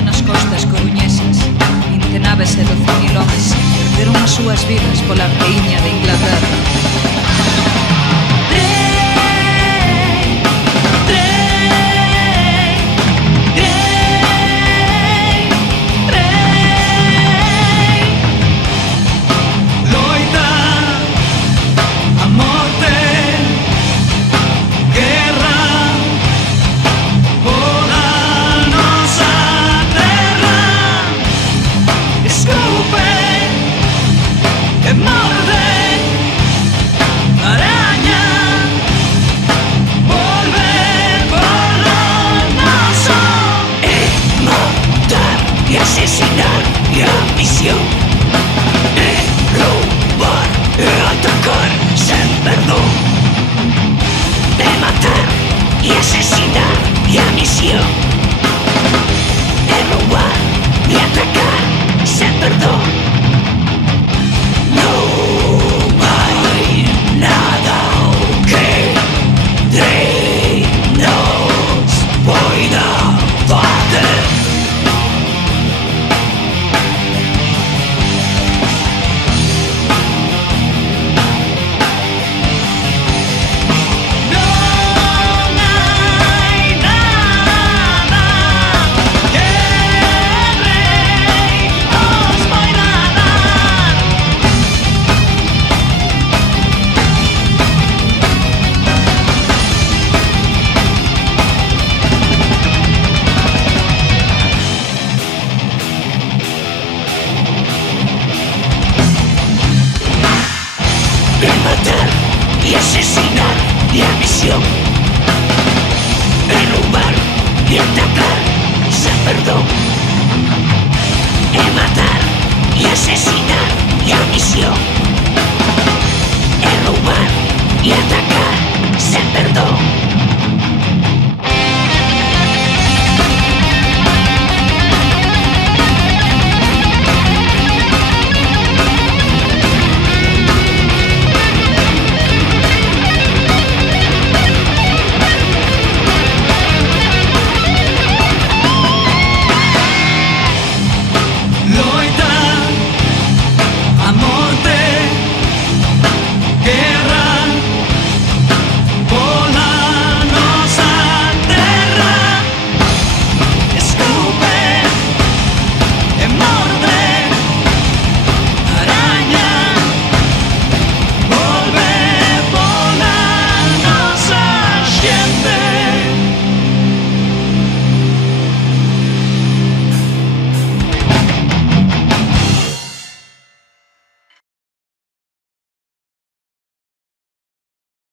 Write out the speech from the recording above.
sucedió nas costas coruñesas. 20 naves e 12.000 homes perderon as súas vidas pola raíña de Inglaterra. Asesinar y ambición, robar, atacar sin perdón, matar y asesinar y ambición, robar y atacar sin perdón. No hay nada que nos pueda bater. Matar y asesinar y ambición, robar y atacar sin perdón, matar y asesinar y ambición, robar y atacar sin perdón.